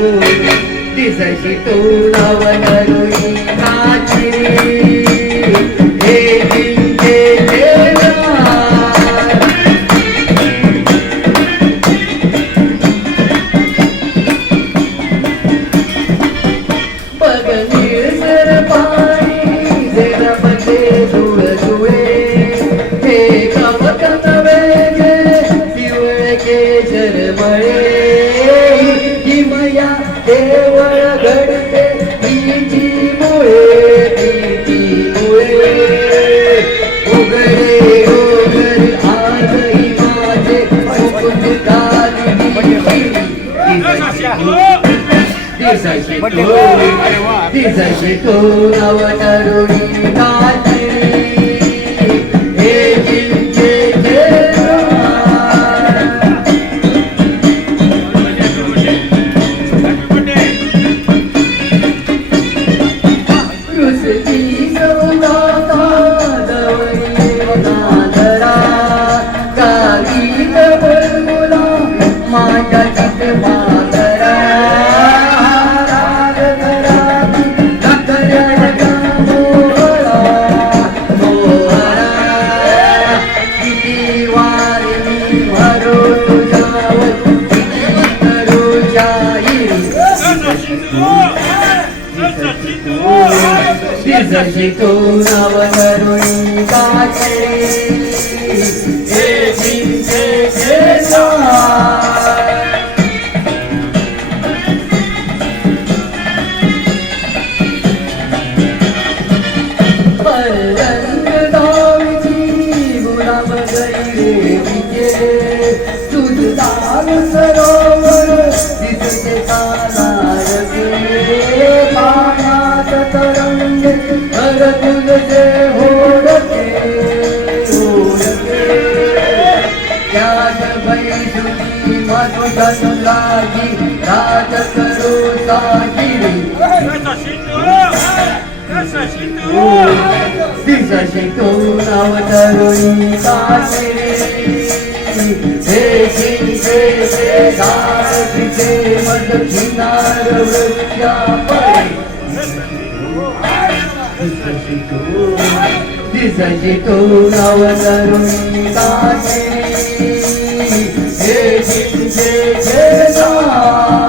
दिसायची तू नवनरुई काची हे जिंकेचे बघ निळसर पाणी झेरपते धुळ धुळे हे कवकत वेगे पिवळके झरमळे हिमया देवळ घडते भीती मुळे उघडे ओघर आजही माझे मुकुट काली दिसायची तो नवनरुणी काची हे जिंकेचे रुसती सौदाता दवरी नादरा कालीत बळमुला माझ्या चित मातरा दिसायची तू नवनरुई काची हे जिंकेचे पररंग दावीची गुलाब गैरे विजे तुझ दाग सरोवर दिसते कानारगे पाण्यात तरंग घर तुझे होडते त्यात बैजुनी मधुजन लागी राज करू सागिरी दिसायची तू नवनरुई काची हे जिंकेचे झाड तिथे मध किनार वृक्षा दिसायची तू नवनरुई काची हे जिंकेचे झाड